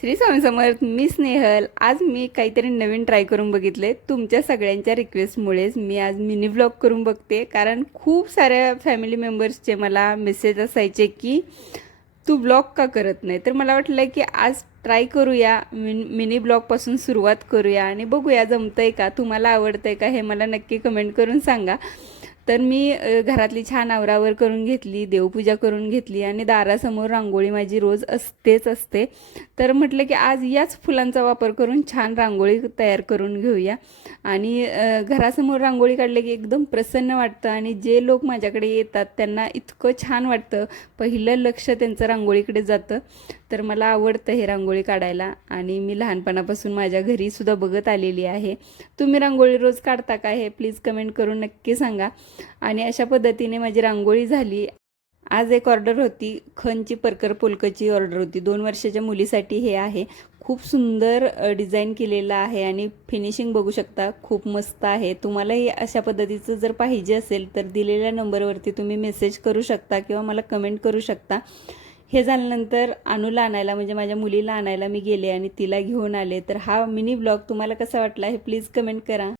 श्री स्वामी समर्थ. मी स्नेहल. आज मी काहीतरी नवीन ट्राय करून बघितले. तुमच्या सगळ्यांच्या रिक्वेस्टमुळेच मी आज मिनी व्लॉग करून बघते, कारण खूप साऱ्या फॅमिली मेंबर्सचे मला मेसेज असायचे की तू ब्लॉग का करत नाही. तर मला वाटलं की आज ट्राय करूया, मिनी ब्लॉगपासून सुरुवात करूया आणि बघूया जमतं आहे का, तुम्हाला आवडतं आहे का, हे मला नक्की कमेंट करून सांगा. तर मी घरातली छान आवरावर करून घेतली, देवपूजा करून घेतली आणि दारासमोर रांगोळी माझी रोज असतेच असते. तर म्हटलं की आज याच फुलांचा वापर करून छान रांगोळी तयार करून घेऊया. आणि घरासमोर रांगोळी काढले की एकदम प्रसन्न वाटतं आणि जे लोक माझ्याकडे येतात त्यांना इतकं छान वाटतं. पहिलं लक्ष त्यांचं रांगोळीकडे जातं. तर मला आवडतं हे रांगोळी काढायला आणि मी लहानपणापासून माझ्या घरीसुद्धा बघत आलेली आहे. तुम्ही रांगोळी रोज काढता का, हे प्लीज कमेंट करून नक्की सांगा. आणि अशा पद्धतीने माझी रांगोळी झाली. आज एक ऑर्डर होती, खनची परकर पोलकची ऑर्डर होती. 2 वर्षाच्या मुलीसाठी हे आहे. खूप सुंदर डिझाईन केलेलं आहे आणि फिनिशिंग बघू शकता, खूप मस्त आहे. तुम्हालाही अशा पद्धतीचं जर पाहिजे असेल तर दिलेल्या नंबरवरती तुम्ही मेसेज करू शकता किंवा मला कमेंट करू शकता. हे झाल्यानंतर अनुला आणायला, म्हणजे माझ्या मुलीला आणायला मी गेले आणि तिला घेऊन आले. तर हा मिनी ब्लॉग तुम्हाला कसा वाटला हे प्लीज कमेंट करा.